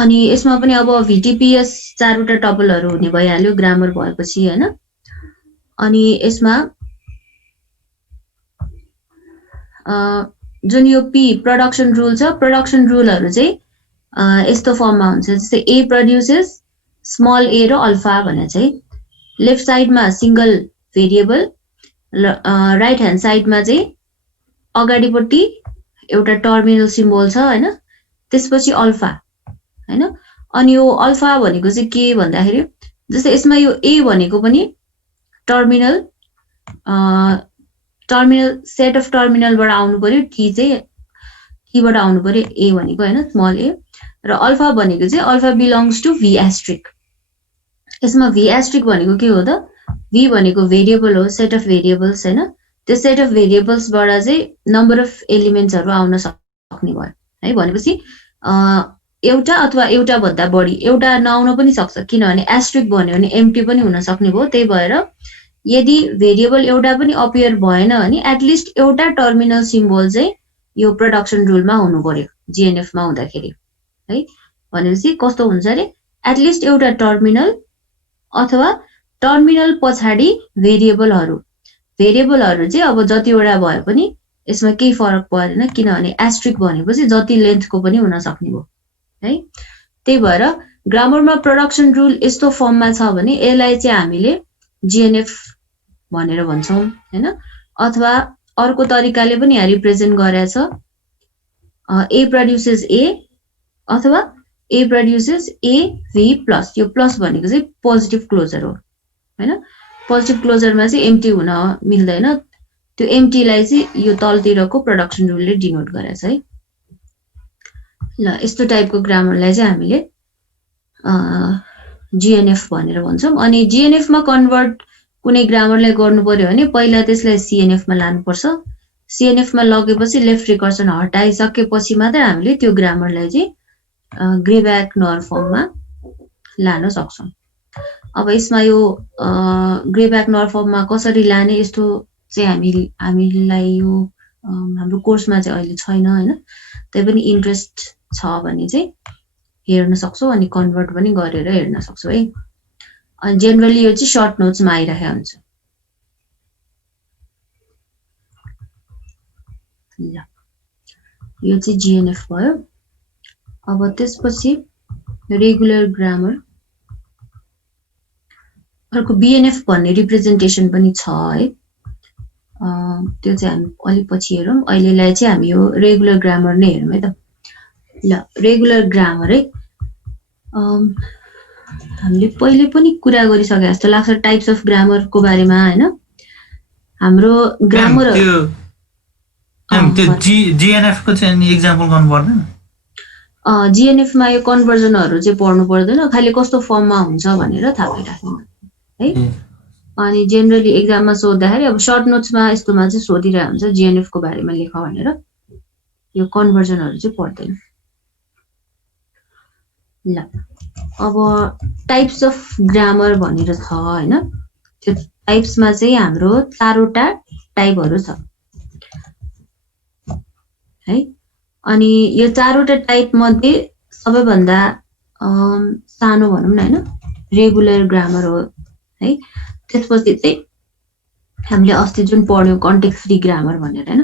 अनि यसमा पनि अब VTPS 4वटा टपलहरु हुने भइहाल्यो ग्रामर भएपछि हैन। अनि यसमा जुन यो P प्रोडक्सन रुल छ, प्रोडक्सन रुलहरु चाहिँ यस्तो फर्ममा हुन्छ, जस्तै A प्रोड्युसेस स्मल a र अल्फा भने चाहिँ लेफ्ट साइडमा सिंगल भेरिएबल, राइट ह्यान्ड साइडमा चाहिँ अगाडिपट्टि एउटा टर्मिनल सिम्बल छ हैन, त्यसपछि अल्फा हैन। अनि यो अल्फा भनेको चाहिँ के भन्दाखेरि जस्तै यसमा यो A भनेको पनि टर्मिनल सेट अफ टर्मिनलबाट आउनु पर्यो, कीबाट आउनु पर्यो A भनेको हैन, स्मल a। र अल्फा भनेको चाहिँ alpha belongs to V asterisk. यसमा V एस्ट्रिक भनेको के हो त? V भनेको भेरिएबल हो, सेट अफ भेरिएबल्स हैन। त्यो सेट अफ भेरिएबल्सबाट चाहिँ नम्बर अफ एलिमेन्ट्सहरु आउन सक्ने भयो है। भनेपछि एउटा अथवा एउटा भन्दा बढी, एउटा नआउन पनि सक्छ, किनभने एस्ट्रिक भन्यो भने एम्प्टी पनि हुन सक्ने भयो। त्यही भएर यदि भेरिएबल एउटा पनि अपियर भएन भने एटलिस्ट एउटा टर्मिनल सिम्बल चाहिँ यो प्रोडक्सन रुलमा हुनु पर्यो GNF मा हुँदाखेरि है। भनेपछि कस्तो हुन्छ रे, एटलिस्ट एउटा टर्मिनल अथवा टर्मिनल पछाडी भेरिएबलहरु चाहिँ अब जतिवटा भए पनि यसमा केही फरक पर्दैन, किनभने एस्ट्रिक भनेपछि जति लेन्थको पनि हुन सक्ने भयो है। त्यही भएर ग्रामरमा प्रोडक्सन रुल यस्तो फर्ममा छ भने यसलाई चाहिँ हामीले GNF भनेर भन्छौं हैन। अथवा अर्को तरिकाले पनि यहाँ रिप्रेजेन्ट गरेको छ, A प्रोड्युसेस A अथवा A produces A V plus. यो प्लस भनेको चाहिँ पोजिटिभ क्लोजर हो हैन। पोजिटिभ क्लोजरमा चाहिँ एम्प्टी हुन मिल्दैन, त्यो एम्प्टीलाई चाहिँ यो तलतिरको प्रोडक्सन रुलले डिनोट गरेको छ है। ल यस्तो टाइपको ग्रामरलाई चाहिँ हामीले GNF भनेर भन्छौं। अनि GNF मा कन्भर्ट कुनै ग्रामरलाई गर्नु पर्यो भने पहिला त्यसलाई CNF मा लानुपर्छ। CNF मा लगेपछि लेफ्ट रिकर्सन हटाइसकेपछि मात्र हामीले त्यो ग्रामरलाई चाहिँ ग्रे-ब्याक नर फर्ममा लान सक्छौं। अब यसमा यो ग्रे-ब्याक नर फर्ममा कसरी लाने यस्तो चाहिँ हामीलाई यो हाम्रो कोर्समा चाहिँ अहिले छैन हैन। त्यही पनि इन्ट्रेस्ट छ भने चाहिँ हेर्न सक्छौ अनि कन्भर्ट पनि गरेर हेर्न सक्छौ है। अनि जेनरली यो चाहिँ सर्ट नोट्समा आइरहेको हुन्छ। ल यो चाहिँ GNF भयो। अब त्यसपछि रेगुलर ग्रामर, अर्को BNF भन्ने रिप्रेजेन्टेसन पनि छ है। त्यो चाहिँ हामी अलि पछि हेरौं। अहिलेलाई चाहिँ हामी यो रेगुलर ग्रामर नै हेरौँ है त। ल रेगुलर ग्रामर है, हामीले पहिले पनि कुरा गरिसके जस्तो लाग्छ टाइप्स अफ ग्रामरको बारेमा हैन। हाम्रो ग्रामर त्यो GNF को चाहिँ नि एक्जाम्पल गर्नु पर्दैन? GNF मा यो कन्भर्जनहरु चाहिँ पढ्नु पर्दैन, खाली कस्तो फर्ममा हुन्छ भनेर थाहा पाइराख्नु है। अनि जेनरली एक्जाममा सोध्दाखेरि अब सर्ट नोट्समा यस्तोमा चाहिँ सोधिरहेको हुन्छ GNF को बारेमा लेख भनेर, यो कन्भर्जनहरु चाहिँ पढ्दैन। ल अब टाइप्स अफ ग्रामर भनेर छ हैन। त्यो टाइप्समा चाहिँ हाम्रो 4वटा टाइपहरु छ है। अनि यो 4वटा टाइप मध्ये सबैभन्दा सानो भनौं न हैन रेगुलर ग्रामर हो है। त्यसपछि चाहिँ हामीले अस्ति जुन पढ्यौं कन्टेक्स्ट फ्री ग्रामर भनेर हैन।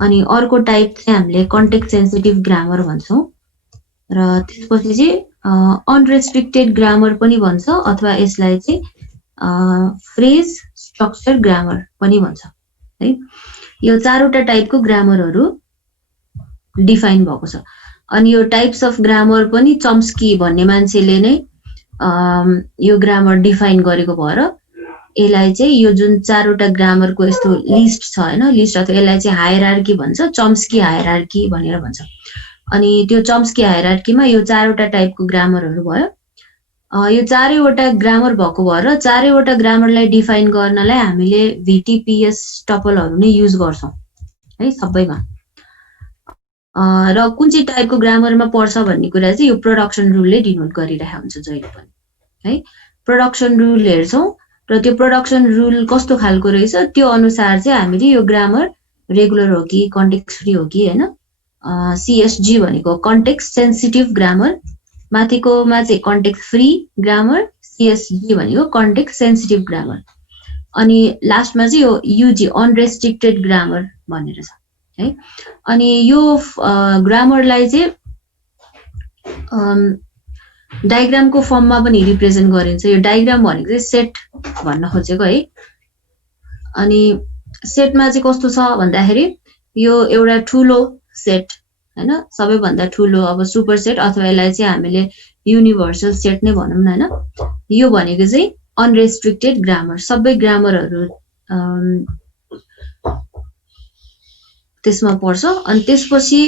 अनि अर्को टाइप चाहिँ हामीले कन्टेक्स्ट सेन्सिटिभ ग्रामर भन्छौं र त्यसपछि चाहिँ अनरेस्ट्रिक्टेड ग्रामर पनि भन्छ अथवा यसलाई चाहिँ फ्रेज स्ट्रक्चर ग्रामर पनि भन्छ है। यो 4वटा टाइपको ग्रामरहरु डिफाइन भएको छ। अनि यो टाइप्स अफ ग्रामर पनि चम्स्की भन्ने मान्छेले नै यो ग्रामर डिफाइन गरेको भएर यसलाई चाहिँ यो जुन 4वटा ग्रामरको यस्तो लिस्ट छ हैन, लिस्ट अथवा यसलाई चाहिँ हायरार्की भन्छ, चम्स्की हायरार्की भनेर भन्छ। अनि त्यो चम्स्की हायरार्कीमा यो 4वटा टाइपको ग्रामरहरु भयो। यो 4वटा ग्रामर भएको भएर 4वटा ग्रामरलाई डिफाइन गर्नलाई हामीले VTPS टपलहरु नै युज गर्छौं है सबैमा। र कुन चाहिँ टाइपको ग्रामरमा पर्छ भन्ने कुरा चाहिँ यो प्रोडक्सन रुलले डिनोट गरिरहेको हुन्छ जहिले पनि है। प्रोडक्सन रुल हेर्छौं र त्यो प्रोडक्सन रुल कस्तो खालको रहेछ त्यो अनुसार चाहिँ हामीले यो ग्रामर रेगुलर हो कि, कन्टेक्स्ट फ्री हो कि हैन। CSG भनेको कन्टेक्स्ट सेन्सिटिभ ग्रामर माथिकोमा चाहिँ कन्टेक्स्ट फ्री ग्रामर, CSG भनेको कन्टेक्स्ट सेन्सिटिभ ग्रामर, अनि लास्टमा चाहिँ यो UG अनरेस्ट्रिक्टेड ग्रामर भनेर छ है। अनि यो ग्रामरलाई चाहिँ डायग्रामको फर्ममा पनि रिप्रेजेन्ट गरिन्छ। यो डायग्राम भनेको चाहिँ सेट भन्न खोजेको है। अनि सेटमा चाहिँ कस्तो छ भन्दाखेरि यो एउटा ठुलो सेट हैन, सबैभन्दा ठुलो अब सुपर सेट अथवा यसलाई चाहिँ हामीले युनिभर्सल सेट नै भनौँ न हैन। यो भनेको चाहिँ अनरेस्ट्रिक्टेड ग्रामर, सबै ग्रामरहरू त्यसमा पर्छ। अनि त्यसपछि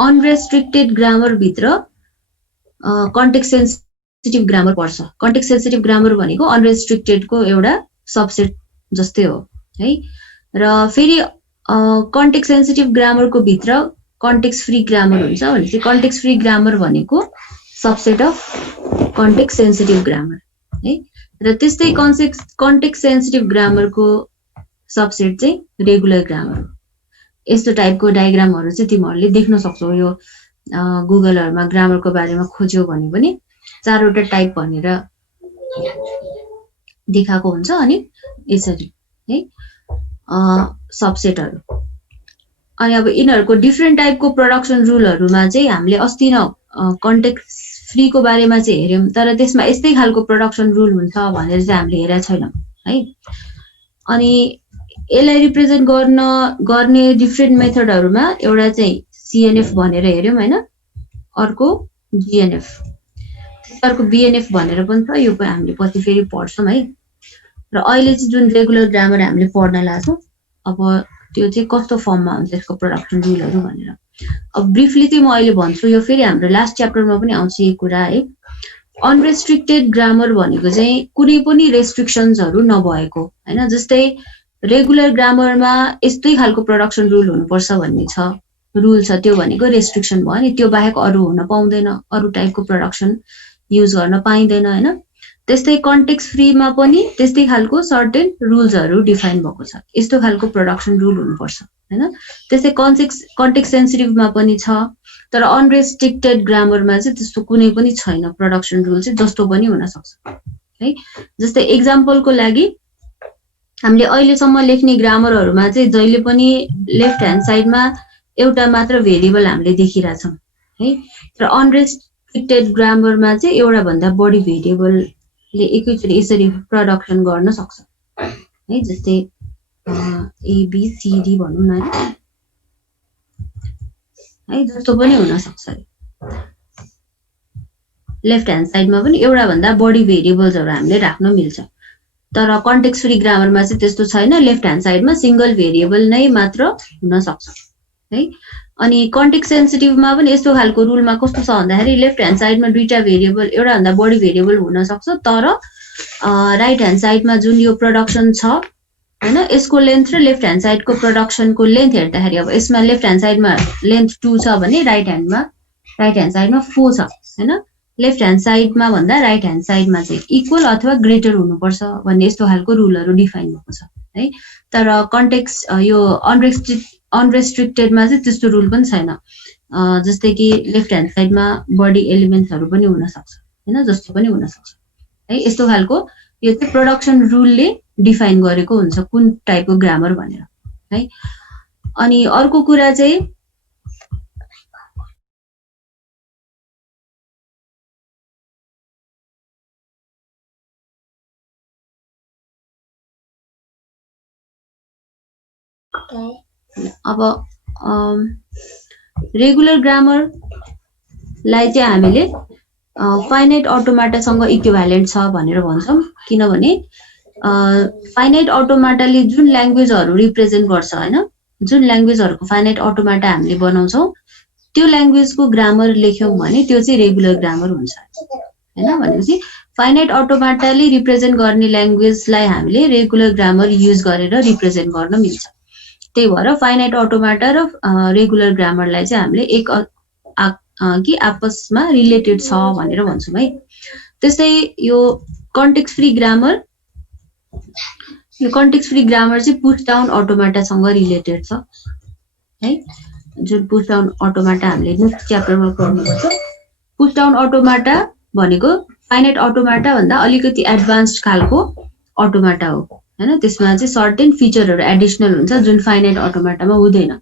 अनरेस्ट्रिक्टेड ग्रामर भित्र कन्टेक्स्ट सेन्सिटिभ ग्रामर पर्छ। कन्टेक्स्ट सेन्सिटिभ ग्रामर भनेको अनरेस्ट्रिक्टेडको एउटा सबसेट जस्तै हो है। र फेरि कन्टेक्स्ट सेन्सिटिभ ग्रामरको भित्र कन्टेक्स्ट फ्री ग्रामर हुन्छ भनेपछि कन्टेक्स्ट फ्री ग्रामर भनेको subset of context sensitive grammar है। र त्यस्तै कन्टेक्स्ट सेन्सिटिभ ग्रामरको सबसेट चाहिँ रेगुलर ग्रामर हो। यस्तो टाइपको डायग्रामहरू चाहिँ तिमीहरूले देख्न सक्छौ। यो गुगलहरुमा ग्रामरको बारेमा खोज्यौ भने पनि 4 वटा टाइप भनेर देखाएको हुन्छ। अनि यसरी है सबसेटहरू। अनि अब यिनीहरूको डिफ्रेन्ट टाइपको प्रोडक्सन रुलहरुमा चाहिँ हामीले अस्ति न कन्टेक्स्ट फ्री को बारेमा चाहिँ हेर्यौं, तर त्यसमा यस्तै खालको प्रोडक्सन रुल हुन्छ भनेर चाहिँ हामीले हेरेका छैनौं है। अनि यसलाई रिप्रेजेन्ट गर्ने डिफ्रेन्ट मेथडहरुमा एउटा चाहिँ CNF भनेर हेर्यौं हैन, अर्को GNF, अर्को BNF भनेर पनि छ। यो पनि हामीले पछि फेरि पढ्छौं है। र अहिले चाहिँ जुन रेगुलर ग्रामर हामीले पढ्न लाग्छौं, अब त्यो चाहिँ कस्तो फर्ममा हुन्छ यसको प्रोडक्सन रुलहरु भनेर अब ब्रिफली चाहिँ म अहिले भन्छु। यो फेरि हाम्रो लास्ट च्याप्टरमा पनि आउँछ यो कुरा है। अनरेस्ट्रिक्टेड ग्रामर भनेको चाहिँ कुनै पनि रेस्ट्रिक्सन्सहरु नभएको हैन। जस्तै रेगुलर ग्रामरमा यस्तै खालको प्रोडक्सन रुल हुनुपर्छ भन्ने छ, रुल छ, त्यो भनेको रेस्ट्रिक्सन भयो नि। त्यो बाहेक अरु हुन पाउँदैन, अरु टाइपको प्रोडक्सन युज गर्न पाइँदैन हैन। त्यस्तै कन्टेक्स्ट फ्रीमा पनि त्यस्तै खालको सर्टेन रुल्सहरु डिफाइन भएको छ, यस्तो खालको प्रोडक्सन रुल हुनुपर्छ हैन। त्यस्तै कन्टेक्स्ट सेन्सिटिभमा पनि छ, तर अनरेस्ट्रिक्टेड ग्रामरमा चाहिँ त्यस्तो कुनै पनि छैन प्रोडक्सन रुल चाहिँ, जस्तो पनि हुन सक्छ है। जस्तै एक्जाम्पलको लागि हामीले अहिलेसम्म लेख्ने ग्रामरहरुमा चाहिँ जहिले पनि लेफ्ट ह्यान्ड साइडमा एउटा मात्र भेरिएबल हामीले देखिरहेछौं है। तर अनरेस्ट्रिक्टेड ग्रामरमा चाहिँ एउटा भन्दा बढी भेरिएबलले एकैचोटी यसरी प्रोडक्सन गर्न सक्छ है। जस्तै ABCD भनौं न है, जस्तो पनि हुन सक्छ। लेफ्ट ह्यान्ड साइडमा पनि एउटा भन्दा बढी भेरिएबल्सहरु हामीले राख्न मिल्छ। तर कन्टेक्स्ट फ्री ग्रामरमा चाहिँ त्यस्तो छैन, लेफ्ट ह्यान्ड साइडमा सिंगल भेरिएबल नै मात्र हुन सक्छ है। अनि कन्टेक्स्ट सेन्सिटिभमा पनि यस्तो खालको रुलमा कस्तो छ भन्दाखेरि लेफ्ट ह्यान्ड साइडमा दुईटा भेरिएबल, एउटा भन्दा बढी भेरिएबल हुन सक्छ, तर राइट ह्यान्ड साइडमा जुन यो प्रोडक्सन छ हैन, यसको लेन्थ र लेफ्ट ह्यान्ड साइडको प्रोडक्सनको लेन्थ हेर्दाखेरि अब यसमा लेफ्ट ह्यान्ड साइडमा लेन्थ 2 छ भने राइट ह्यान्ड साइडमा 4 छ हैन। लेफ्ट ह्यान्ड साइडमा भन्दा राइट ह्यान्ड साइडमा चाहिँ इक्वल अथवा ग्रेटर हुनुपर्छ भन्ने यस्तो खालको रुलहरु डिफाइन भएको छ है। तर कन्टेक्स्ट यो अनरेस्ट्रिक्टेडमा चाहिँ त्यस्तो रुल पनि छैन। जस्तै कि लेफ्ट ह्यान्ड साइडमा बढी एलिमेन्ट्सहरु पनि हुन सक्छ हैन, जस्तो पनि हुन सक्छ है। यस्तो खालको यो चाहिँ प्रोडक्सन रुलले डिफाइन गरेको हुन्छ कुन टाइपको ग्रामर भनेर है। अनि अर्को कुरा चाहिँ अब रेगुलर ग्रामरलाई चाहिँ हामीले फाइनाइट अटोमाटासँग इक्विभ्यालेन्ट छ भनेर भन्छौं। किनभने फाइनाइट अटोमाटाले जुन ल्याङ्ग्वेजहरु रिप्रेजेन्ट गर्छ हैन, जुन ल्याङ्ग्वेजहरुको फाइनाइट अटोमाटा हामीले बनाउँछौं त्यो ल्याङ्ग्वेजको ग्रामर लेख्यौं भने त्यो चाहिँ रेगुलर ग्रामर हुन्छ हैन। भनेपछि फाइनाइट अटोमाटाले रिप्रेजेन्ट गर्ने ल्याङ्ग्वेजलाई हामीले रेगुलर ग्रामर युज गरेर रिप्रेजेन्ट गर्न मिल्छ। त्यही भएर फाइनाइट अटोमाटा र रेगुलर ग्रामरलाई चाहिँ हामीले आपसमा रिलेटेड छ भनेर भन्छौं है। त्यस्तै यो कन्टेक्स्ट फ्री ग्रामर चाहिँ पुश डाउन अटोमाटासँग रिलेटेड छ है। जुन पुश डाउन अटोमाटा हामीले नेक्स्ट च्याप्टरमा पढ्नुपर्छ। पुश डाउन अटोमाटा भनेको फाइनाइट अटोमाटा भन्दा अलिकति एडभान्स्ड खालको अटोमाटा हो हैन। त्यसमा चाहिँ सर्टेन फिचरहरू एडिसनल हुन्छ जुन फाइनाइट अटोमाटामा हुँदैन।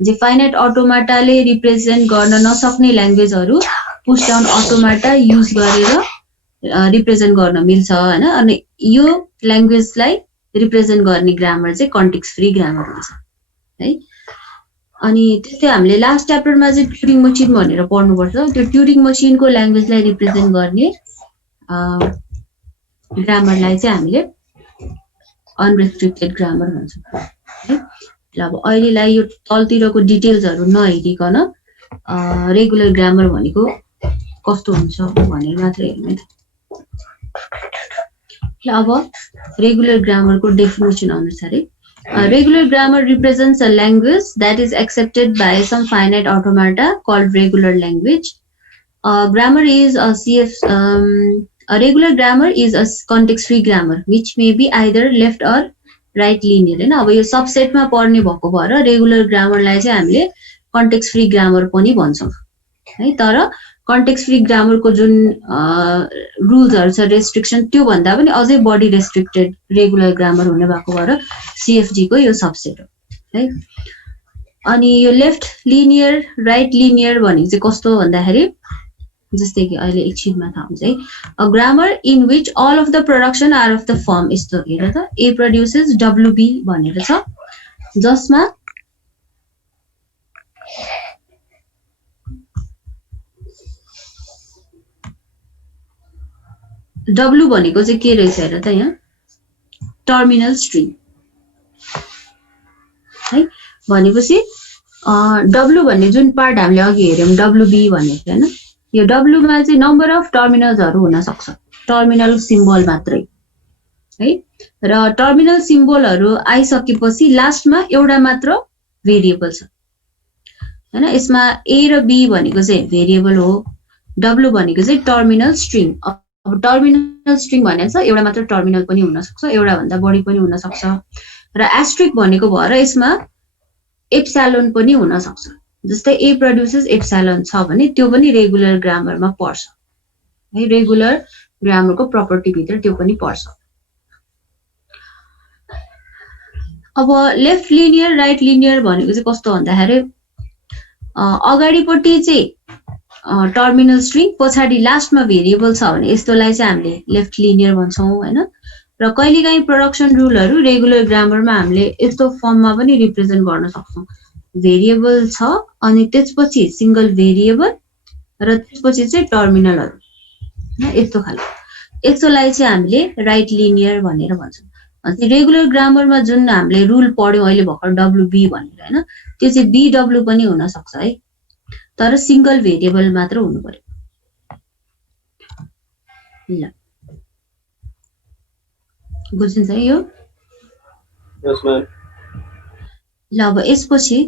जे फाइनाइट अटोमाटाले रिप्रेजेन्ट गर्न नसक्ने ल्याङ्ग्वेजहरू पुश डाउन अटोमाटा युज गरेर रिप्रेजेन्ट गर्न मिल्छ हैन। अनि यो ल्याङ्ग्वेजलाई रिप्रेजेन्ट गर्ने ग्रामर चाहिँ कन्टेक्स्ट फ्री ग्रामर हुन्छ है। अनि त्यस्तै हामीले लास्ट च्याप्टरमा चाहिँ ट्युरिङ मसिन भनेर पढ्नुपर्छ। त्यो ट्युरिङ मसिनको ल्याङ्ग्वेजलाई रिप्रेजेन्ट गर्ने ग्रामरलाई चाहिँ हामीले अनरेस्ट्रिक्टेड ग्रामर भन्छौँ है। ल अब अहिलेलाई यो तलतिरको डिटेल्सहरू नहेरिकन रेगुलर ग्रामर भनेको कस्तो हुन्छ भनेर मात्रै हेर्ने। ल अब रेगुलर ग्रामरको डेफिनेसन अनुसार regular grammar represents a language that is accepted by some finite automata called regular language. Grammar is a regular grammar is a context-free grammar which may be either left or right linear. हैन अब यो सबसेटमा पर्ने भएको भएर regular ग्रामरलाई चाहिँ हामीले context free grammar पनि भन्छौँ है। तर कन्टेक्स्ट फ्री ग्रामरको जुन रुल्सहरू छ रेस्ट्रिक्सन त्यो भन्दा पनि अझै बढी रेस्ट्रिक्टेड रेगुलर ग्रामर हुने भएको भएर सीएफजी को यो सबसेट हो है। अनि यो लेफ्ट लिनियर राइट लिनियर भनेको चाहिँ कस्तो भन्दाखेरि जस्तै कि अहिले एकछिनमा थाहा हुन्छ है। A grammar in which all of the productions are of the form यस्तो हेर त ए प्रोड्युसेस डब्लुबी भनेर छ जसमा डब्लु भनेको चाहिँ के रहेछ हेर त यहाँ टर्मिनल स्ट्रिङ है। भनेपछि डब्लु भन्ने जुन पार्ट हामीले अघि हेर्यौं डब्लुबी भनेको हैन यो डब्लुमा चाहिँ नम्बर अफ टर्मिनल्सहरू हुन सक्छ टर्मिनल सिम्बल मात्रै है। र टर्मिनल सिम्बलहरू आइसकेपछि लास्टमा एउटा मात्र भेरिएबल छ हैन। यसमा ए र बी भनेको चाहिँ भेरिएबल हो, डब्लु भनेको चाहिँ टर्मिनल स्ट्रिङ। अब टर्मिनल स्ट्रिङ भनेको छ एउटा मात्र टर्मिनल पनि हुन सक्छ एउटा भन्दा बढी पनि हुन सक्छ। र एस्ट्रिक भनेको भएर यसमा एप्सिलोन पनि हुन सक्छ। जस्तै ए प्रोड्युसेस एप्सिलोन छ भने त्यो पनि रेगुलर ग्रामरमा पर्छ है। रेगुलर ग्रामरको प्रपर्टी भित्र त्यो पनि पर्छ। अब लेफ्ट लिनियर राइट लिनियर भनेको चाहिँ कस्तो भन्दाखेरि अगाडिपट्टि चाहिँ टर्मिनल स्ट्रिङ पछाडि लास्टमा भेरिएबल छ भने यस्तोलाई चाहिँ हामीले लेफ्ट लिनियर भन्छौँ हैन। र कहिलेकाहीँ प्रोडक्सन रुलहरू रेगुलर ग्रामरमा हामीले यस्तो फर्ममा पनि रिप्रेजेन्ट गर्न सक्छौँ। भेरिएबल छ अनि त्यसपछि सिंगल भेरिएबल र त्यसपछि चाहिँ टर्मिनलहरू हैन यस्तो खालको। यस्तोलाई चाहिँ हामीले राइट लिनियर भनेर भन्छौँ। अनि रेगुलर ग्रामरमा जुन हामीले रुल पढ्यौं अहिले भर्खर डब्लुबी भनेर हैन त्यो चाहिँ बीडब्लु पनि हुन सक्छ है। तर सिंगल भेरिएबल मात्र हुनु पर्यो। ल बुझिन्छ है यो? यस म्याम। ल अब यसपछि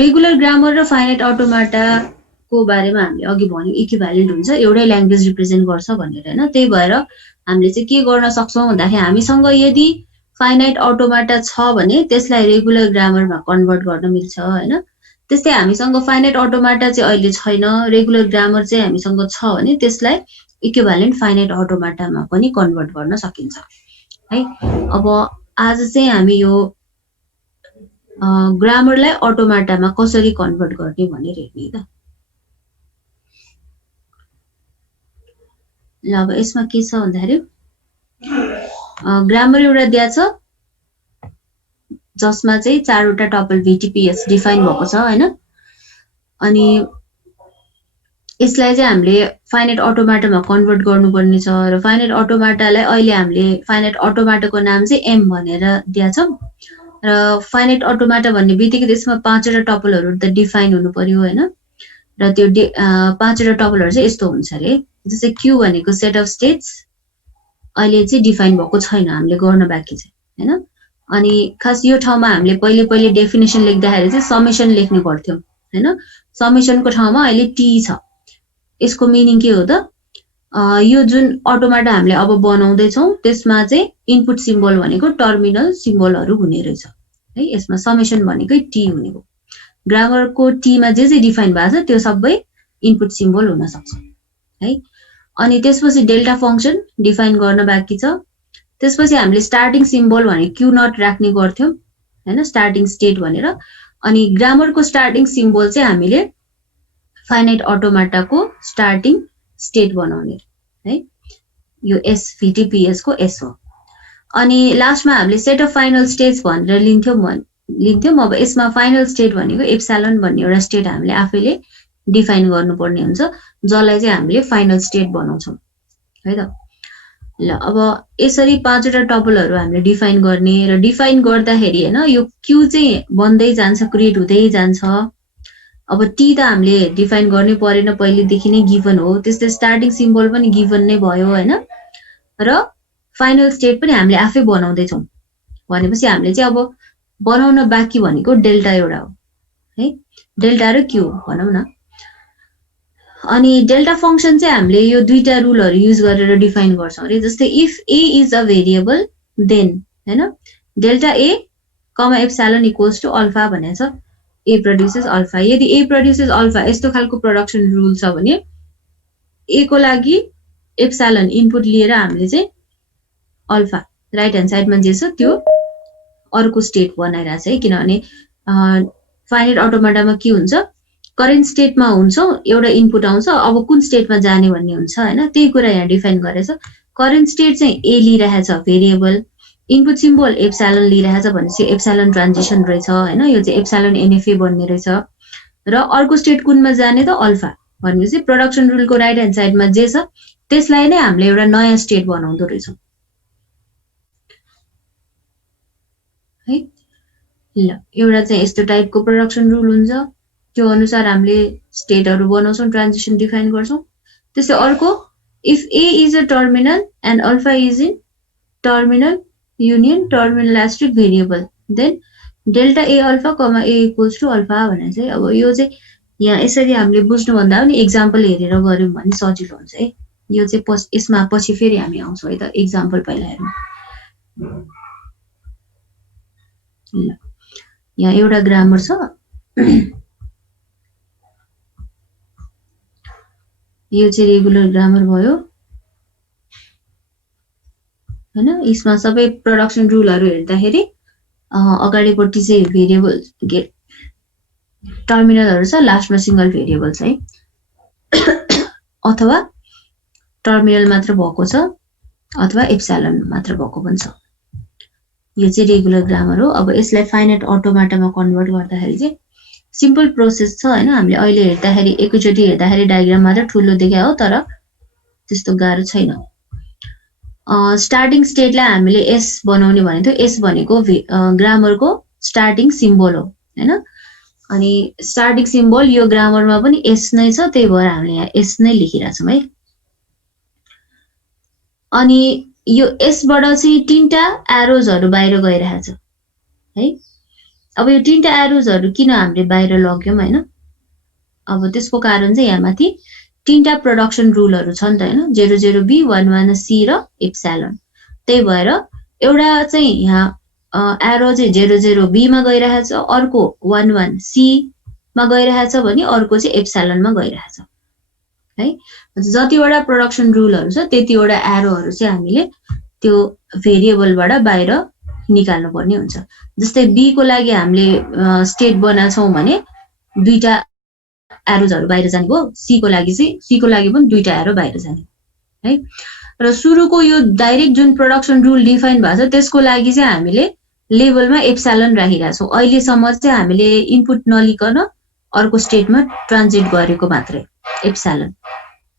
रेगुलर ग्रामर र फाइनाइट अटोमाटा को बारेमा हामीले अघि भन्यौं इक्विभ्यालेन्ट हुन्छ एउटै ल्याङ्ग्वेज रिप्रेजेन्ट गर्छ भनेर हैन। त्यही भएर हामीले चाहिँ के गर्न सक्छौं भन्दाखेरि हामीसँग यदि फाइनाइट अटोमाटा छ भने त्यसलाई रेगुलर ग्रामरमा कन्भर्ट गर्न मिल्छ हैन। त्यस्तै हामीसँग फाइनाइट अटोमाटा चाहिँ अहिले छैन रेगुलर ग्रामर चाहिँ हामीसँग छ भने त्यसलाई इक्विभ्यालेन्ट फाइनाइट अटोमाटामा पनि कन्भर्ट गर्न सकिन्छ है। अब आज चाहिँ हामी यो ग्रामरलाई अटोमाटामा कसरी कन्भर्ट गर्ने भनेर हेर्ने त। ल अब यसमा के छ भन्दाखेरि ग्रामर एउटा दिया छ जसमा चाहिँ चारवटा टपल VTPS डिफाइन भएको छ हैन। अनि यसलाई चाहिँ हामीले फाइनाइट अटोमाटामा कन्भर्ट गर्नुपर्ने छ र फाइनाइट अटोमाटालाई अहिले हामीले फाइनाइट अटोमाटाको नाम चाहिँ M भनेर दिया छ। र फाइनाइट अटोमाटा भन्ने बित्तिकै त्यसमा पाँचवटा टपलहरू त डिफाइन हुनु पर्यो हैन। र त्यो पाँचवटा टपलहरू चाहिँ यस्तो हुन्छ रे जस्तै Q भनेको सेट अफ स्टेट्स अहिले चाहिँ डिफाइन भएको छैन हामीले गर्न बाँकी छ हैन। अनि खास यो ठाउँमा हामीले पहिले डेफिनेसन लेख्दाखेरि चाहिँ समेसन लेख्ने गर्थ्यौं हैन। समेसनको ठाउँमा अहिले T छ। यसको मिनिङ के हो त यो जुन अटोमाटा हामीले अब बनाउँदै छौं त्यसमा चाहिँ इनपुट सिम्बल भनेको टर्मिनल सिम्बलहरू हुने रहेछ है। यसमा समेसन भनेकै T हुने हो। ग्रामरको T मा जे डिफाइन भएको छ त्यो सबै इनपुट सिम्बल हुन सक्छ है। अनि त्यसपछि डेल्टा फंक्सन डिफाइन गर्न बाँकी छ। त्यसपछि हामीले स्टार्टिङ सिम्बल भने क्यू नट राख्ने गर्थ्यौं हैन, स्टार्टिङ स्टेट भनेर। अनि ग्रामरको स्टार्टिङ सिम्बल चाहिँ हामीले फाइनाइट अटोमाटाको स्टार्टिङ स्टेट बनाउने है, यो एसभीटीपीएस को एस हो। अनि लास्टमा हामीले सेट अफ फाइनल स्टेट्स भनेर लिन्थ्यौं। अब यसमा फाइनल स्टेट भनेको एप्सिलोन भन्ने एउटा स्टेट हामीले आफैले डिफाइन गर्नुपर्ने हुन्छ, जसलाई चाहिँ हामीले फाइनल स्टेट बनाउँछौं है त। ल अब यसरी 5 वटा टपलहरु हामीले डिफाइन गर्ने र डिफाइन गर्दाखेरि हैन यो क्यू चाहिँ बन्दै जान्छ, क्रिएट हुँदै जान्छ। अब टी त हामीले डिफाइन गर्नै परेन, पहिलेदेखि नै गिभन हो। त्यस्तै स्टार्टिङ सिम्बल पनि गिभन नै भयो हैन, र फाइनल स्टेट पनि हामीले आफै बनाउँदै छौं। भनेपछि हामीले चाहिँ अब बनाउन बाँकी भनेको डेल्टा एउटा हो है, डेल्टा र क्यू भनौं न। अनि डेल्टा फंक्सन चाहिँ हामीले यो दुईटा रुलहरु युज गरेर डिफाइन गर्छौं रे। जस्तै if A is a variable then हैन delta A comma epsilon equals to alpha भनेको छ, ए प्रोड्युसेस अल्फा। यदि ए प्रोड्युसेस अल्फा यस्तो खालको प्रोडक्सन रुल छ भने ए को लागि एप्सिलोन इनपुट लिएर हामीले चाहिँ अल्फा राइट ह्यान्ड साइडमा जे छ त्यो अर्को स्टेट बनाइराछ है। किनभने फाइनाइट अटोमाटामा के हुन्छ, करेन्ट स्टेटमा हुन्छौ, एउटा इनपुट आउँछ, अब कुन स्टेटमा जाने भन्ने हुन्छ हैन, त्यही कुरा यहाँ डिफाइन गरेछ। करेन्ट स्टेट चाहिँ ए लिइरहेछ भेरिएबल, इनपुट सिम्बल एप्सिलोन लिइरहेछ भनेपछि एप्सिलोन ट्रान्जिसन रहेछ हैन, यो चाहिँ एप्सिलोन एनएफए बन्ने रहेछ। र अर्को स्टेट कुनमा जाने त अल्फा भनेपछि प्रोडक्सन रुलको राइट ह्यान्ड साइडमा जे छ त्यसलाई नै हामीले एउटा नयाँ स्टेट बनाउँदो रहेछौं है। ल एउटा चाहिँ यस्तो टाइपको प्रोडक्सन रुल हुन्छ, त्यो अनुसार हामीले स्टेटहरु बनाउँछौं, ट्रान्जिसन डिफाइन गर्छौं। त्यसै अर्को if A is a terminal and alpha is in terminal union terminal asterisk variable then delta A alpha comma A equals to alpha भने चाहिँ अब यो चाहिँ यहाँ यसरी हामीले बुझ्नु भन्दा पनि एक्जाम्पल हेरेर गर्यौं भने सजिलो हुन्छ है। यो चाहिँ यसमा पछि फेरि हामी आउँछौं है त, एक्जाम्पल पहिला हेरौँ। ल यहाँ एउटा ग्रामर छ, यो चाहिँ रेगुलर ग्रामर भयो हैन। यसमा सबै प्रोडक्सन रुलहरु हेर्दाखेरि अगाडिपट्टि चाहिँ भेरिएबल टर्मिनलहरु छ, लास्टमा सिंगल भेरिएबल छ है, अथवा टर्मिनल मात्र भएको छ अथवा एप्सिलोन मात्र भएको पनि छ। यो चाहिँ रेगुलर ग्रामर हो। अब यसलाई फाइनाइट अटोमाटामा कन्भर्ट गर्दाखेरि चाहिँ सिम्पल प्रोसेस छ हैन। हामीले अहिले हेर्दाखेरि एकैचोटी हेर्दाखेरि डायग्राम मात्र ठुलो देखायो, तर त्यस्तो गाह्रो छैन। स्टार्टिङ स्टेटलाई हामीले एस बनाउने भनेको थियो। एस भनेको ग्रामरको स्टार्टिङ सिम्बल हो हैन। अनि स्टार्टिङ सिम्बल यो ग्रामरमा पनि एस नै छ, त्यही भएर हामीले यहाँ एस नै लेखिराछौं है। अनि यो एस बाट चाहिँ तीनटा एरोजहरु बाहिर गइरहेछ है। अब यो तीनटा एरोजहरु किन हामीले बाहिर लग्यौं हैन, अब त्यसको कारण चाहिँ यहाँ माथि तीनटा प्रोडक्सन रुलहरु छ नि त हैन, 00b 11c र एप्सिलोन। त्यही भएर एउटा चाहिँ यहाँ एरो चाहिँ 00b मा गइरहेछ, अर्को 11c मा गइरहेछ भने अर्को चाहिँ एप्सिलोन मा गइरहेछ है। जतिवटा प्रोडक्सन रुलहरु छ त्यतिवटा एरोहरु चाहिँ हामीले त्यो भेरिएबलबाट बाहिर निकाल्नु पर्ने हुन्छ। जस्तै बी को लागि हामीले स्टेट बनाछौं भने दुईटा एरोजहरु बाहिर जाने भयो, सी को लागि पनि दुईटा एरो बाहिर जाने है। र सुरुको यो डाइरेक्ट जुन प्रोडक्सन रुल डिफाइन भएको छ त्यसको लागि चाहिँ हामीले लेभलमा एप्सिलोन राखिरहेछौं। अहिलेसम्म चाहिँ हामीले इनपुट नलिकन अर्को स्टेटमा ट्रान्जिट गरेको मात्रै एप्सिलोन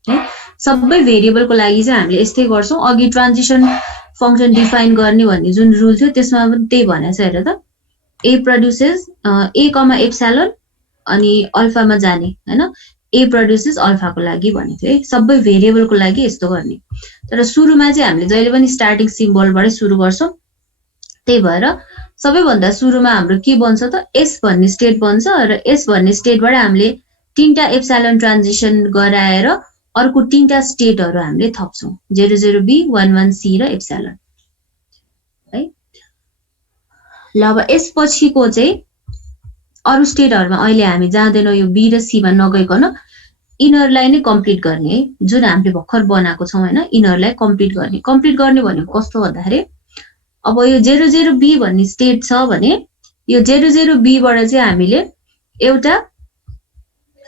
है। सबै भेरिएबलको लागि चाहिँ हामीले यस्तै गर्छौं। अघि ट्रान्जिसन फंक्सन डिफाइन गर्ने भन्ने जुन रुल थियो त्यसमा पनि त्यही भनेछ हेर त, ए प्रोड्युसेस ए कमा एप्सिलोन अनि अल्फामा जाने हैन, ए प्रोड्युसेस अल्फाको लागि भनेको थियो है। सबै भेरिएबलको लागि यस्तो गर्ने। तर सुरुमा चाहिँ हामीले जहिले पनि स्टार्टिङ सिम्बलबाटै सुरु गर्छौं। त्यही भएर सबैभन्दा सुरुमा हाम्रो के बन्छ त, एस भन्ने स्टेट बन्छ र एस भन्ने स्टेटबाट हामीले तीनटा एप्सिलोन ट्रान्जिसन गराएर अर्को तीनटा स्टेटहरु हामीले थप्छौं, 00b 11c र एप्सिलोन है। ल अब यस पछिको चाहिँ अरु स्टेटहरुमा अहिले हामी जाँदैनौं, यो बी र सी मा नगइकन इनरलाई नै कम्प्लिट गर्ने है, जुन हामीले भर्खर बनाएको छौँ हैन, इनरलाई कम्प्लिट गर्ने भनेको कस्तो भन्दाखेरि अब यो 00B भन्ने स्टेट छ भने यो 00B बाट चाहिँ हामीले एउटा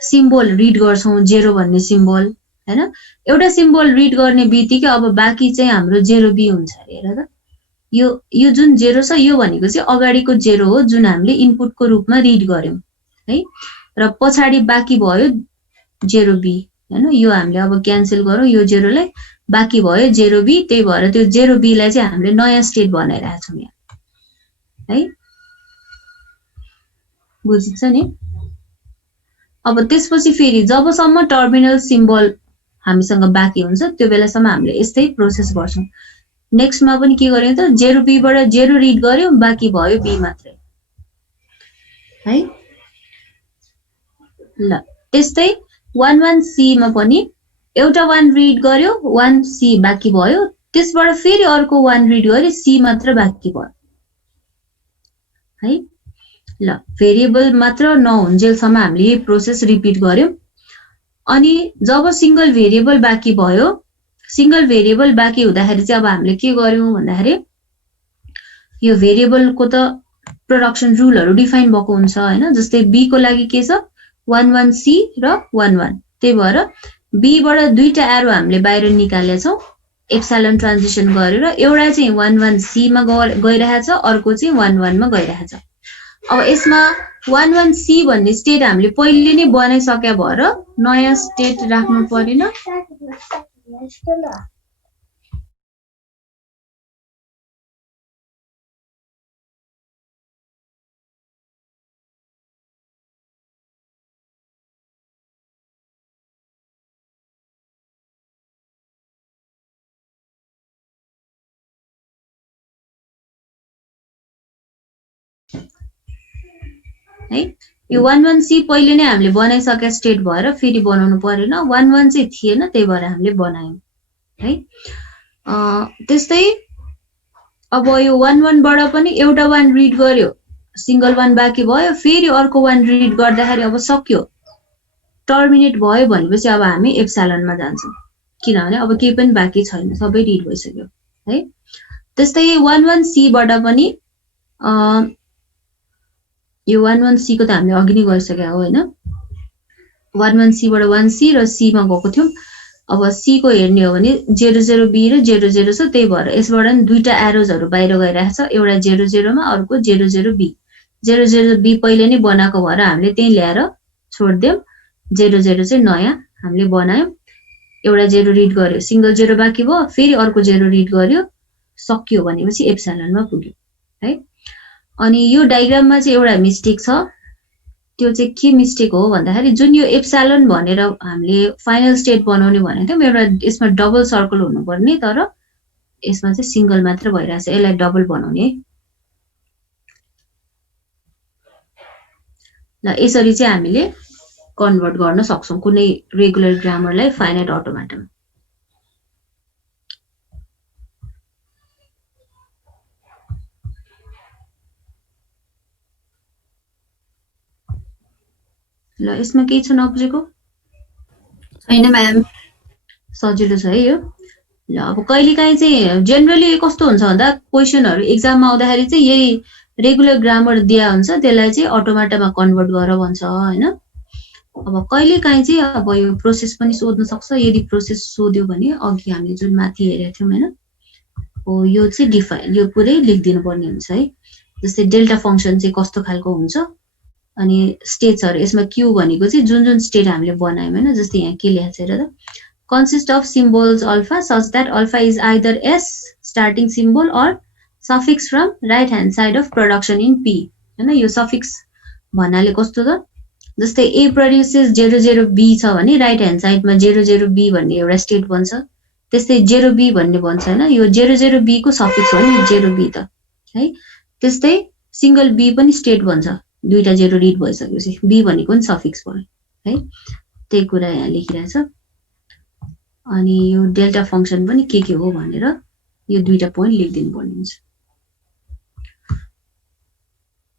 सिम्बल रिड गर्छौँ, 0 भन्ने सिम्बल हैन। एउटा सिम्बल रिड गर्ने बित्तिकै अब बाँकी चाहिँ हाम्रो 0B हुन्छ अरे। हेर त, यो जुन 0 छ यो भनेको चाहिँ अगाडिको 0 हो जुन हामीले इनपुटको रूपमा रिड गर्यौं है, र पछाडि बाँकी भयो 0B हैन। यो हामीले अब क्यान्सल गरौँ यो 0 लाई, बाँकी भयो 0B, त्यही भएर त्यो 0B लाई चाहिँ हामीले नयाँ स्टेट बनाइरहेको छौँ यहाँ है, बुझिन्छ नि। अब त्यसपछि फेरि जबसम्म टर्मिनल सिम्बल हामीसँग बाँकी हुन्छ त्यो बेलासम्म हामीले यस्तै प्रोसेस गर्छौँ। नेक्स्टमा पनि के गर्यौं त, 0B बाट 0 रिड गर्यौं, बाँकी भयो B मात्रै है। ल त्यस्तै 11C मा पनि एउटा 1 रिड गर्यो, 1C बाँकी भयो, त्यसबाट फेरि अर्को 1 रिड गर्यो, C मात्र बाँकी भयो है। ल भेरिएबल मात्र नहुन्जेलसम्म हामीले यही प्रोसेस रिपिट गर्यौं। अनि जब सिंगल भेरिएबल बाँकी भयो, सिंगल भेरिएबल बाँकी हुँदाखेरि चाहिँ अब हामीले के गर्यौं भन्दाखेरि यो भेरिएबलको त प्रोडक्सन रुलहरु डिफाइन भएको हुन्छ हैन। जस्तै B को लागि के छ 11C र 11, त्यही भएर B बाट दुईटा एरो हामीले बाहिर निकालेका छौं एप्सिलोन ट्रान्जिसन गरेर, एउटा चाहिँ 11C मा गइरहेछ, अर्को चाहिँ 11 मा गइरहेछ। अब यसमा 11C भन्ने स्टेट हामीले पहिले नै बनाइसके भएर नयाँ स्टेट राख्नु परेन। है यो 11C पहिले नै हामीले बनाइसके स्टेट भएर फेरि बनाउनु परेन, 11 चाहिँ थिएन त्यही भएर हामीले बनायौं है। त्यस्तै अब यो 11 बाट पनि एउटा 1 रिड गर्यो, सिंगल 1 बाँकी भयो, फेरि अर्को 1 रिड गर्दाखेरि अब सक्यो, टर्मिनेट भयो भनेपछि अब हामी एप्सिलोनमा जान्छौं, किनभने अब केही पनि बाँकी छैन, सबै रिड भइसक्यो है। त्यस्तै 11C बाट पनि यो 11C को त हामीले अघि नै गरिसकेका हो हैन। 11C बाट 1C र C मा गएको थियौं। अब C को हेर्ने हो भने 00B र 00 छ, त्यही भएर यसबाट नि दुईटा एरोजहरु बाहिर गइरहेछ, एउटा 00 मा अर्को 00B। 00B पहिले नै बनाएको भएर हामीले त्यही ल्याएर छोड्दियौं, 00 चाहिँ नयाँ हामीले बनायौं। एउटा 0 रिड गर्यो, सिंगल 0 बाँकी भयो, फेरि अर्को 0 रिड गर्यो, सक्यो भनेपछि एप्सिलोनमा पुग्यो है। अनि यो डायग्राममा चाहिँ एउटा मिस्टेक छ, त्यो चाहिँ के मिस्टेक हो भन्दाखेरि जुन यो एप्सिलोन भनेर हामीले फाइनल स्टेट बनाउने भनेको थियौं, एउटा यसमा डबल सर्कल हुनुपर्ने, तर यसमा चाहिँ सिंगल मात्र भइरहेछ, यसलाई डबल बनाउने है। ल यसरी चाहिँ हामीले कन्भर्ट गर्न सक्छौं कुनै रेगुलर ग्रामरलाई फाइनाइट अटोमाटामा। ल यसमा केही छ नबुझेको? छैन म्याम। सजिलो छ है यो। ल अब कहिलेकाहीँ चाहिँ जेनरली कस्तो हुन्छ भन्दा क्वेशनहरु एक्जाममा आउँदाखेरि चाहिँ यही रेगुलर ग्रामर दिया हुन्छ, त्यसलाई चाहिँ अटोमाटामा कन्भर्ट गर भन्छ हैन। अब कहिलेकाहीँ चाहिँ अब यो प्रोसेस पनि सोध्न सक्छ, यदि प्रोसेस सोध्यो भने अघि हामीले जुन माथि हेरेका थियौं हैन, हो यो चाहिँ डिफाइन, यो पुरै लेखिदिनु पर्ने हुन्छ है। जस्तै डेल्टा फंक्सन चाहिँ कस्तो खालको हुन्छ, अनि स्टेट्सहरु यसमा क्यू भनेको चाहिँ जुन जुन स्टेट हामीले बनायौं हैन। जस्तै यहाँ के लेखेको छ हेर त, consist of symbols alpha such that alpha is either S starting symbol or suffix from right hand side of production in P हैन। यो सफिक्स भन्नाले कस्तो त, जस्तै A produces 00B छ भने राइट ह्यान्ड साइडमा 00B भन्ने एउटा स्टेट बन्छ, त्यस्तै 0B भन्ने बन्छ हैन। यो 00B को सफिक्स हो नि 0B त है। त्यस्तै सिंगल B पनि स्टेट बन्छ, दुईटा 0 रिड भइसकेपछि B भनेको पनि सफिक्स भयो है। त्यही कुरा यहाँ लेखिरहेछ। अनि यो डेल्टा फंक्सन पनि के हो भनेर यो दुईटा पोइन्ट लेखिदिनु पर्ने हुन्छ।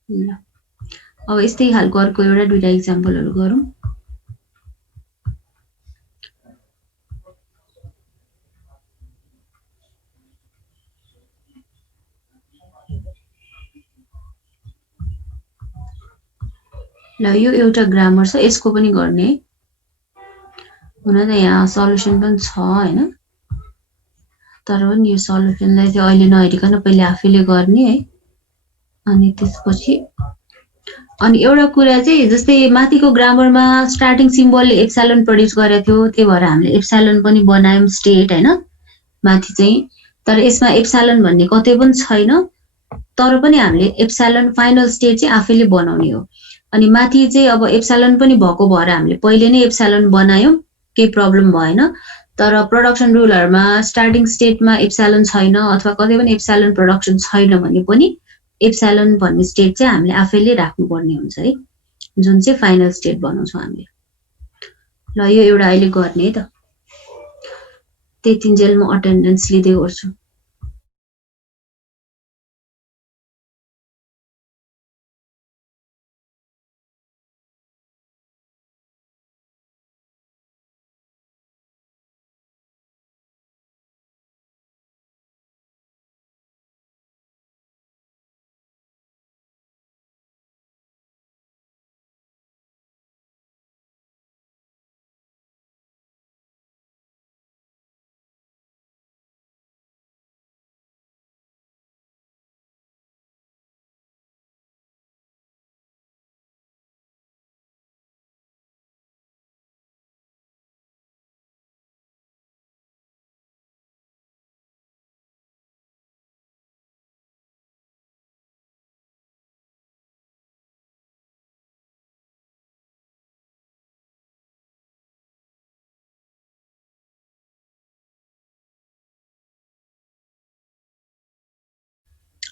ल अब यस्तै खालको अर्को एउटा दुईटा एक्जाम्पलहरु गरौँ। ल यो एउटा ग्रामर छ, यसको पनि गर्ने है। हुन त यहाँ सल्युसन पनि छ हैन, तर पनि यो सल्युसनलाई चाहिँ अहिले नहेरिकन पहिले आफैले गर्ने है। अनि त्यसपछि अनि एउटा कुरा चाहिँ जस्तै माथिको ग्रामरमा स्टार्टिङ सिम्बलले एप्सिलोन प्रड्युस गरेको थियो, त्यही भएर हामीले एप्सिलोन पनि बनायौं स्टेट हैन माथि चाहिँ। तर यसमा एप्सिलोन भन्ने कतै पनि छैन, तर पनि हामीले एप्सिलोन फाइनल स्टेट चाहिँ आफैले बनाउने हो। अनि माथि चाहिँ अब एप्सिलोन पनि भएको भएर हामीले पहिले नै एप्सिलोन बनायौं, केही प्रब्लम भएन। तर प्रोडक्सन रुलहरुमा स्टार्टिङ स्टेटमा एप्सिलोन छैन अथवा कतै पनि एप्सिलोन प्रोडक्सन छैन भने पनि एप्सिलोन भन्ने स्टेट चाहिँ हामीले आफैले राख्नुपर्ने हुन्छ है, जुन चाहिँ फाइनल स्टेट बनाउँछौँ हामीले। ल यो एउटा अहिले गर्ने है त, त्यतिन्जेल म अटेन्डेन्स लिँदै गर्छु।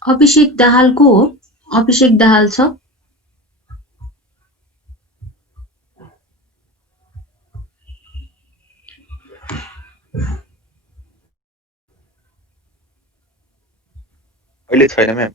अभिषेक दाहाल को हो? अभिषेक दाहाल छ? अहिले छैन म्याम।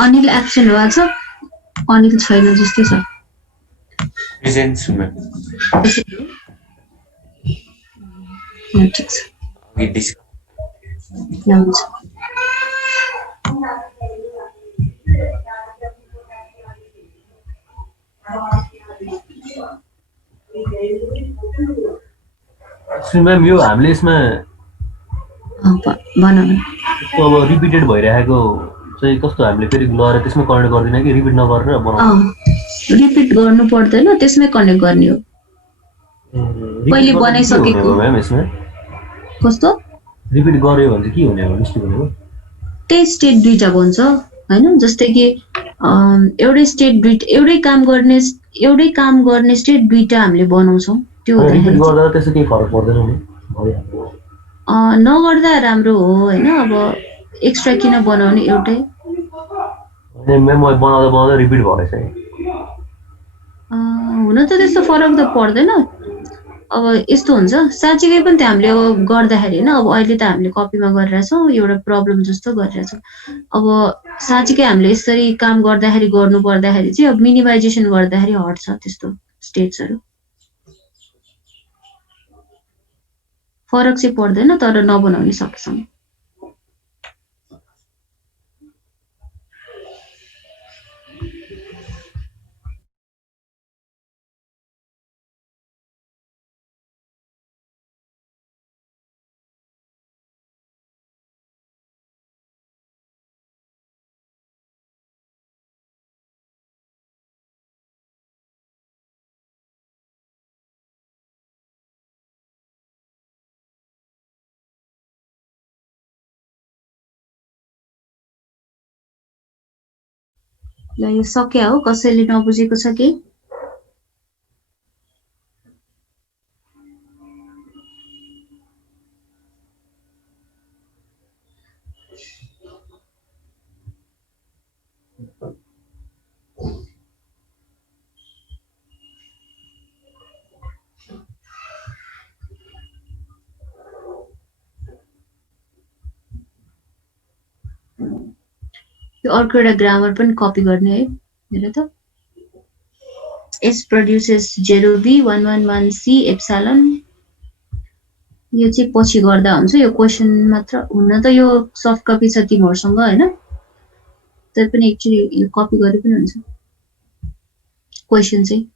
अनिल एब्सेन्ट भएको छ? अनिल छैन जस्तै छ। प्रेजेन्ट छु म्याम। ठिक छ, ल हुन्छ। म्याम यो हामीले यसमा भन न, अब रिपिटेड भइरहेको चाहिँ कस्तो, हामीले फेरि लगेर त्यसमा कनेक्ट गर्दिन कि रिपिट नगरेर बनाउनु? रिपिट गर्नु पर्दैन, त्यसमै कनेक्ट गर्ने हो। पहिले बनाइसकेको म्याम यसमा कस्तो रिपिट गर्यो भने चाहिँ के हुने हो मिस्टेक भनेको त्यही स्टेट दुईटा बन्छ हैन जस्तै कि एउटै काम गर्ने स्टेट दुईटा हामीले बनाउँछौँ त्यो रिपिट हुँदाखेरि गर्दा त्यसो केही फरक पर्दैन नि भइहाल्यो नगर्दा राम्रो हो हैन अब एक्स्ट्रा किन बनाउने एउटै अनि म बनाउँदा रिपिट भएछ हुन त त्यस्तो फरक त पर्दैन अब यस्तो हुन्छ साँच्चीकै पनि त हामीले अब गर्दाखेरि हैन अब अहिले त हामीले कपीमा गरिरहेछौँ एउटा प्रब्लम जस्तो गरिरहेछौँ अब साँच्चीकै हामीले यसरी काम गर्दाखेरि गर्नु पर्दाखेरि चाहिँ अब मिनिमाइजेसन गर्दाखेरि हट्छ त्यस्तो स्टेट्सहरू फरक चाहिँ पर्दैन तर नबनाउने सकेसम्म ल यो सक्या हो कसैले नबुझेको छ कि यो अर्को एउटा ग्रामर पनि कपी गर्ने है हेर त S produces 0B111C एप्सिलन यो चाहिँ पछि गर्दा हुन्छ यो क्वेशन मात्र हुन त यो सफ्ट कपी छ तिमीहरुसँग हैन तर पनि एक्चुअली यो कपी गरे पनि हुन्छ क्वेशन चाहिँ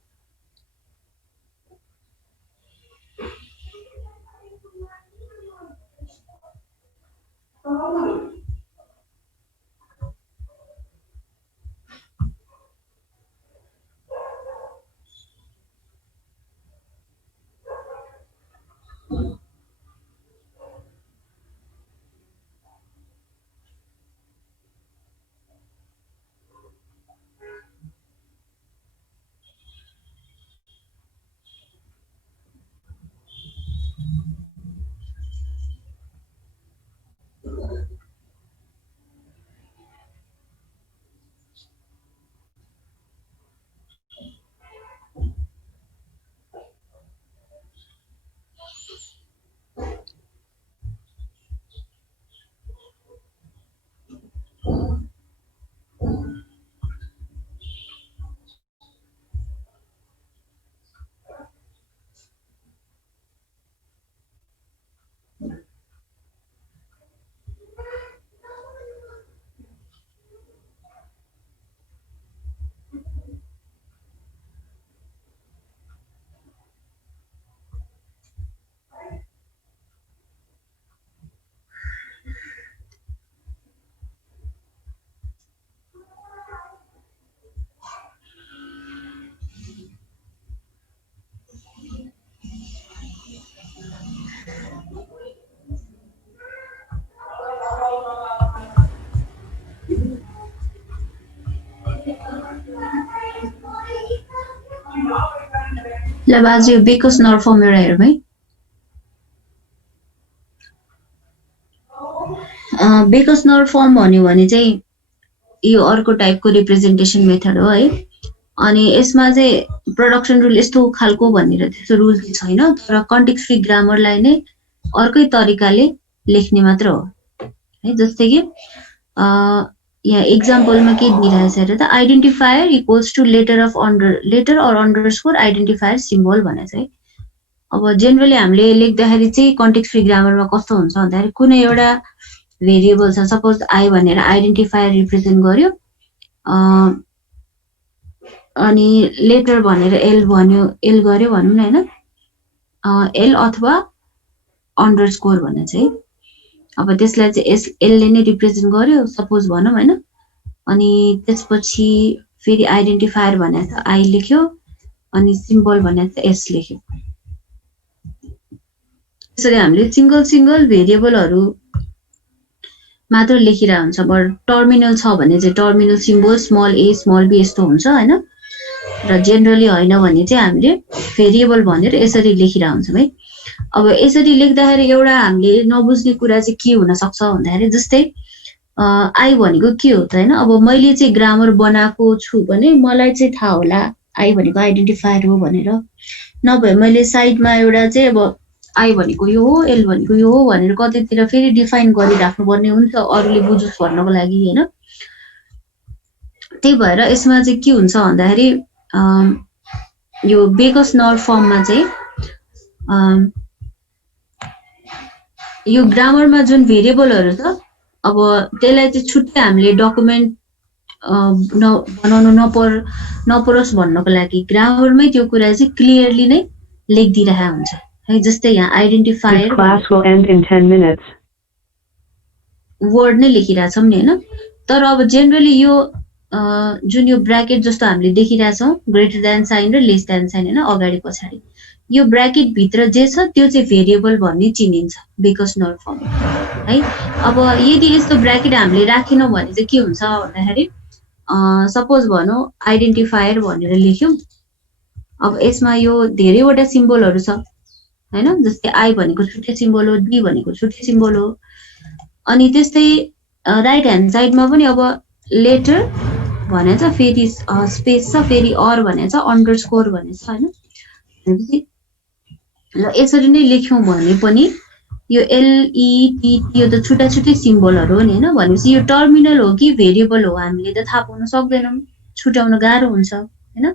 ल बाजु यो बेकस नर फर्मुला हेरौँ है बेकस नर फर्म भन्यो भने चाहिँ यो अर्को टाइपको रिप्रेजेन्टेसन मेथड हो है अनि यसमा चाहिँ प्रोडक्सन रुल यस्तो खालको भनेर त्यस्तो रुल छैन तर कन्टेक्स्ट फ्री ग्रामरलाई नै अर्कै तरिकाले लेख्ने मात्र हो है जस्तै कि यहाँ एक्जाम्पलमा के दिइरहेछ हेर त identifier equals to letter or underscore identifier symbol भनेछ है अब जेनरली हामीले लेख्दाखेरि चाहिँ कन्टेक्स्ट फ्री ग्रामरमा कस्तो हुन्छ भन्दाखेरि कुनै एउटा भेरिएबल छ सपोज आई भनेर आइडेन्टिफायर रिप्रेजेन्ट गर्यो अनि लेटर भनेर एल गर्यो भनौँ न हैन एल अथवा अन्डरस्कोर भने चाहिँ अब त्यसलाई चाहिँ एलले नै रिप्रेजेन्ट गर्यो सपोज भनौँ हैन अनि त्यसपछि फेरि आइडेन्टिफायर भनेर चाहिँ आई लेख्यो अनि सिम्बल भनेर चाहिँ एस लेख्यो त्यसरी हामीले सिंगल भेरिएबलहरु मात्र लेखिरा हुन्छ। बट टर्मिनल छ भने चाहिँ terminal symbol small a small b यस्तो हुन्छ हैन। र जेनरली हैन भने चाहिँ हामीले भेरिएबल भनेर यसरी लेखिरा हुन्छौं है। अब यसरी लेख्दाखेरि एउटा हामीले नबुझ्ने कुरा चाहिँ के हुन सक्छ भन्दाखेरि जस्तै आई भनेको के हो त हैन। अब मैले चाहिँ ग्रामर बनाएको छु भने मलाई चाहिँ थाहा होला आई भनेको आइडेन्टिफायर हो भनेर। नभए मैले साइडमा एउटा चाहिँ अब आई भनेको यो हो एल भनेको यो हो भनेर कतैतिर फेरि डिफाइन गरिराख्नु पर्ने हुन्छ अरूले बुझोस् भन्नको लागि हैन। त्यही भएर यसमा चाहिँ के हुन्छ भन्दाखेरि यो बेकस नर फर्ममा चाहिँ यो ग्रामरमा जुन भेरिएबलहरु छ अब त्यसलाई चाहिँ छुट्टै हामीले डकुमेन्ट बनाउनु नपरोस् भन्नको लागि ग्रामरमै त्यो कुरा चाहिँ क्लियरली नै लेखिदिरहेको हुन्छ है। जस्तै यहाँ आइडेन्टिफायर वर्ड नै लेखिरहेछौं नि हैन। तर अब जेनरली यो जुन यो ब्र्याकेट जस्तो हामीले देखिरहेछौं ग्रेटर देन साइन र लेस देन साइन हैन अगाडि पछाडि यो ब्र्याकेट भित्र जे छ त्यो चाहिँ भेरिएबल भन्ने चिनिन्छ बेकस नर फर्म है। अब यदि यस्तो ब्र्याकेट हामीले राखेनौं भने चाहिँ के हुन्छ भन्दाखेरि सपोज भनौं आइडेन्टिफायर भनेर लेख्यौं। अब यसमा यो धेरैवटा सिम्बलहरु छ हैन। जस्तै आई भनेको छुट्टै सिम्बल हो डी भनेको छुट्टै सिम्बल हो। अनि त्यस्तै राइट ह्यान्ड साइडमा पनि अब लेटर भनेछ फेरि स्पेस छ फेरि अर भनेछ अन्डरस्कोर भनेछ हैन। ल यसरी नै लेख्यौं भने पनि यो एल ई टी यो त छुट्टा छुट्टै सिम्बलहरु हो नि हैन। भनेपछि यो टर्मिनल हो कि भेरिएबल हो हामीले त थाहा पाउन सक्दैनौं छुटाउन गाह्रो हुन्छ हैन।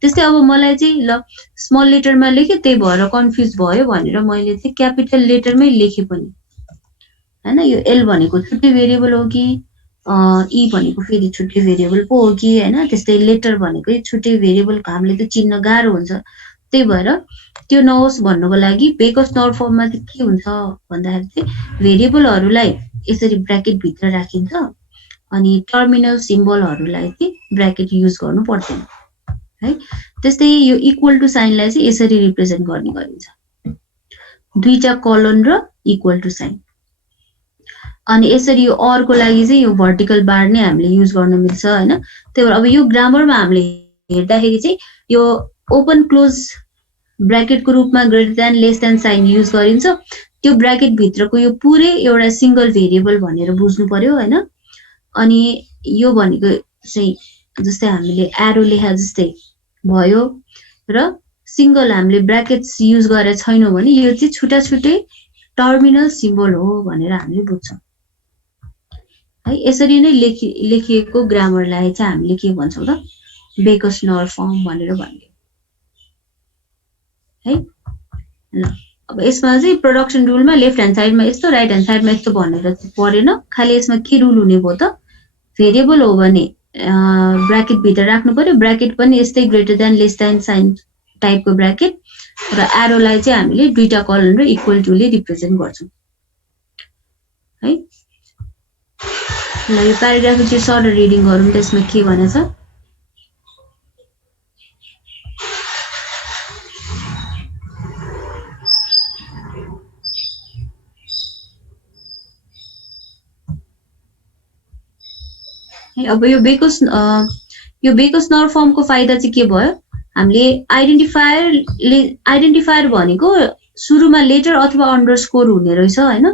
त्यस्तै अब मलाई चाहिँ ल स्मल लेटरमा लेखे त्यही भएर कन्फ्युज भयो भनेर मैले चाहिँ क्यापिटल लेटरमै लेखे पनि हैन। यो एल भनेको छुट्टै भेरिएबल हो कि ई भनेको फेरि छुट्टै भेरिएबल पो हो कि हैन। त्यस्तै लेटर भनेको छुट्टै भेरिएबल हामीले त चिन्न गाह्रो हुन्छ। त्यही भएर त्यो नहोस् भन्नको लागि बेकस नर फर्ममा चाहिँ के हुन्छ भन्दाखेरि चाहिँ भेरिएबलहरुलाई यसरी ब्र्याकेट भित्र राखिन्छ अनि टर्मिनल सिम्बलहरुलाई चाहिँ ब्र्याकेट युज गर्नु पर्दैन है। त्यस्तै यो इक्वल टु साइनलाई चाहिँ यसरी रिप्रेजेन्ट गर्ने गरिन्छ दुईटा कोलन र इक्वल टु साइन। अनि यसरी यो अर को लागि चाहिँ यो भर्टिकल बार नै हामीले युज गर्न मिल्छ हैन। त्यही भएर अब यो ग्रामरमा हामीले हेर्दाखेरि चाहिँ यो ओपन क्लोज ब्र्याकेट को रूपमा greater than less than sign use गरिन्छ। त्यो ब्र्याकेट भित्रको यो पुरै एउटा सिंगल भेरिएबल भनेर बुझ्नु पर्यो हैन। अनि यो भनेको चाहिँ जस्तै हामीले एरो लेखा जस्तै भयो र सिंगल हामीले ब्र्याकेट्स युज गरेर छैनौं भने यो चाहिँ छुट्टा छुट्टै टर्मिनल सिम्बल हो भनेर हामीले बुझ्छौं है। यसरी नै लेखिएको ग्रामरलाई चाहिँ हामीले के भन्छौं त बेकस नर फर्म भनेर भन्छौं है। ल अब यसमा चाहिँ प्रोडक्सन रुलमा लेफ्ट ह्यान्ड साइडमा यस्तो राइट ह्यान्ड साइडमा यस्तो भनेर चाहिँ परेन। खाली यसमा के रुल हुने भयो त भेरिएबल हो भने ब्र्याकेट भित्र राख्नु पर्यो। ब्र्याकेट पनि यस्तै greater than less than sign टाइपको ब्र्याकेट र एरोलाई चाहिँ हामीले दुईटा कोलन र इक्वल टु ले रिप्रेजेन्ट गर्छौं है। ल यो प्याराग्राफ चाहिँ सर्ट रिडिङ गरौँ त यसमा के भनेछ। अब यो बेकस नर फर्मको फाइदा चाहिँ के भयो हामीले आइडेन्टिफायर भनेको सुरुमा लेटर अथवा अन्डरस्कोर हुने रहेछ हैन।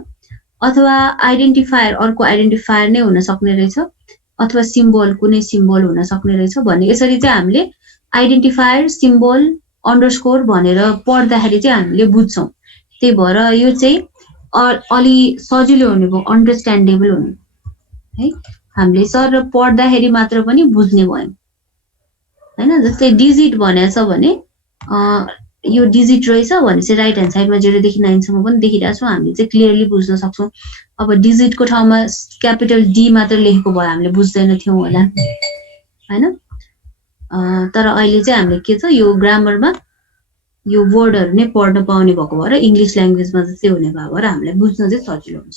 अथवा आइडेन्टिफायर अर्को आइडेन्टिफायर नै हुन सक्ने रहेछ अथवा सिम्बल कुनै सिम्बल हुन सक्ने रहेछ भन्ने यसरी चाहिँ हामीले आइडेन्टिफायर सिम्बल अन्डरस्कोर भनेर पढ्दाखेरि चाहिँ हामीले बुझ्छौं। त्यही भएर यो चाहिँ अलि सजिलो हुने भयो अन्डरस्ट्यान्डेबल हुने है। हामीले सर पढ्दाखेरि मात्र पनि बुझ्ने भयौं हैन। जस्तै डिजिट भनेछ भने यो डिजिट रहेछ भनेपछि राइट ह्यान्ड साइडमा 0 देखि 9 सम्म पनि देखिरहेछौं हामीले चाहिँ क्लियरली बुझ्न सक्छौं। अब डिजिटको ठाउँमा क्यापिटल डी मात्र लेखेको भए हामीले बुझ्दैन थियौं होला हैन। तर अहिले चाहिँ हामीले के छ यो ग्रामरमा यो वर्डहरु नै पढ्न पाउने भएको भएर इंग्लिश ल्याङ्ग्वेजमा जस्तै हुने भएर हामीलाई बुझ्न चाहिँ सजिलो हुन्छ।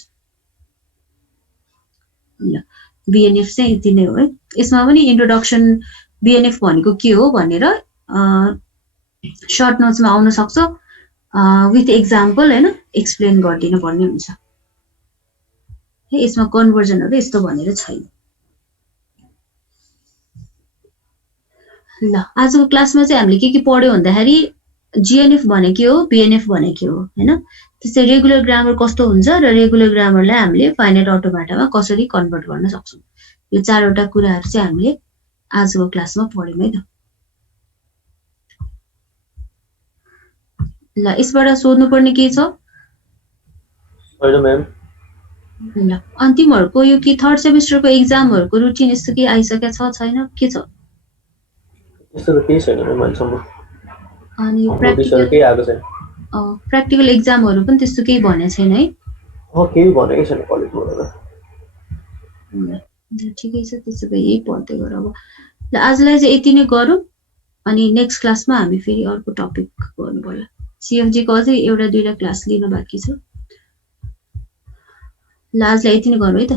ल बीएनएफ चाहिँ यति नै हो है। यसमा पनि इन्ट्रोडक्सन बीएनएफ भनेको के हो भनेर सर्ट नोट्समा आउन सक्छ विथ एक्जाम्पल होइन एक्सप्लेन गरिदिनु पर्ने हुन्छ है। यसमा कन्भर्जनहरू यस्तो भनेर छैन। ल आजको क्लासमा चाहिँ हामीले के पढ्यो भन्दाखेरि जिएनएफ भने के हो, बिएनएफ भने के हो होइन, त्यस्तै रेगुलर ग्रामर कस्तो हुन्छ र रेगुलर ग्रामरलाई हामीले फाइनाइट अटोमेटामा कसरी कन्भर्ट गर्न सक्छौँ, यो 4वटा कुराहरू चाहिँ हामीले आजको क्लासमा पढ्यौँ है त। ल यसबाट सोध्नुपर्ने के छ? होइन म्याम। ल अन्तिमहरूको यो के थर्ड सेमिस्टरको एक्जामहरूको रुटिन यस्तो के आइसकेको छ छैन, के छ? त्यस्तो त केही छैन म्याम अहिलेसम्म। अनि यो केही आएको छैन। प्र्याक्टिकल एक्जामहरू पनि त्यस्तो केही भनेको छैन है? केही भनेकै छैन कलेजबाट। ठिकै छ, त्यसो भए यही पढ्दै गर अब। ल आजलाई चाहिँ यति नै गरौँ, अनि नेक्स्ट क्लासमा हामी फेरि अर्को टपिक गर्नु पर्ला। सिएफजीको अझै 1-2 क्लास लिनु बाँकी छ। ल आजलाई यति नै गरौँ है त।